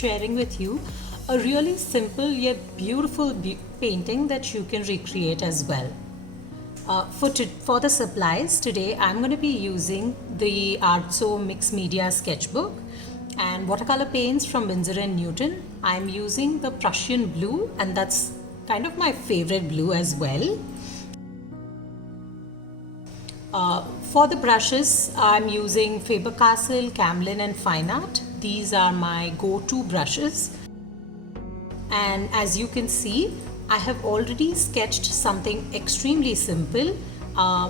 sharing with you a really simple yet beautiful painting that you can recreate as well. For the supplies today, I'm going to be using the Artso Mixed Media Sketchbook and watercolor paints from Winsor Newton. I'm using the Prussian blue, and that's kind of my favorite blue as well. For the brushes, I'm using Faber-Castell, Camlin and Fine Art. These are my go-to brushes. And as you can see, I have already sketched something extremely simple.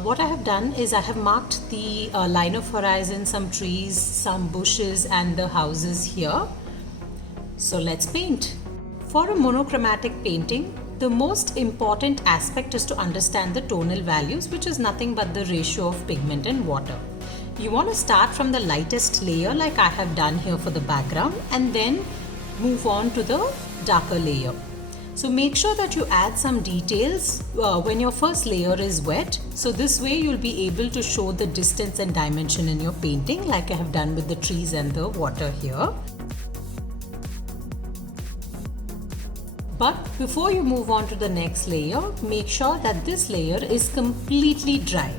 What I have done is I have marked the line of horizon, some trees, some bushes and the houses here. So let's paint. For a monochromatic painting, the most important aspect is to understand the tonal values, which is nothing but the ratio of pigment and water. You want to start from the lightest layer like I have done here for the background, and then move on to the darker layer. So make sure that you add some details when your first layer is wet. So this way you'll be able to show the distance and dimension in your painting like I have done with the trees and the water here. But before you move on to the next layer, make sure that this layer is completely dry.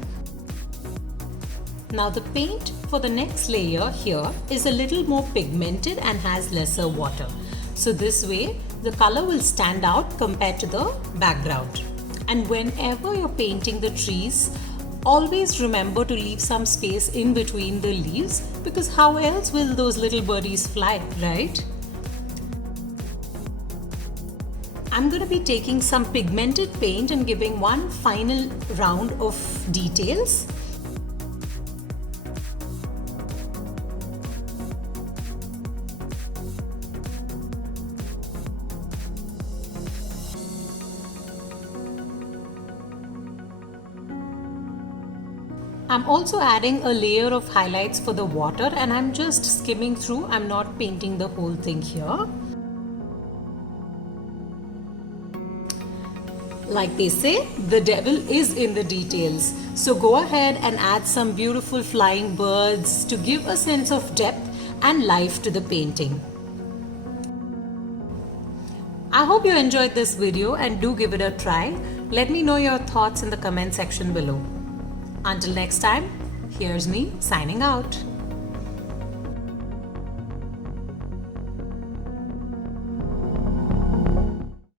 Now the paint for the next layer here is a little more pigmented and has lesser water. So this way the color will stand out compared to the background. And whenever you're painting the trees, always remember to leave some space in between the leaves, because how else will those little birdies fly, right? I'm going to be taking some pigmented paint and giving one final round of details. I'm also adding a layer of highlights for the water, and I'm just skimming through. I'm not painting the whole thing here. Like they say, the devil is in the details. So go ahead and add some beautiful flying birds to give a sense of depth and life to the painting. I hope you enjoyed this video and do give it a try. Let me know your thoughts in the comment section below. Until next time, here's me signing out.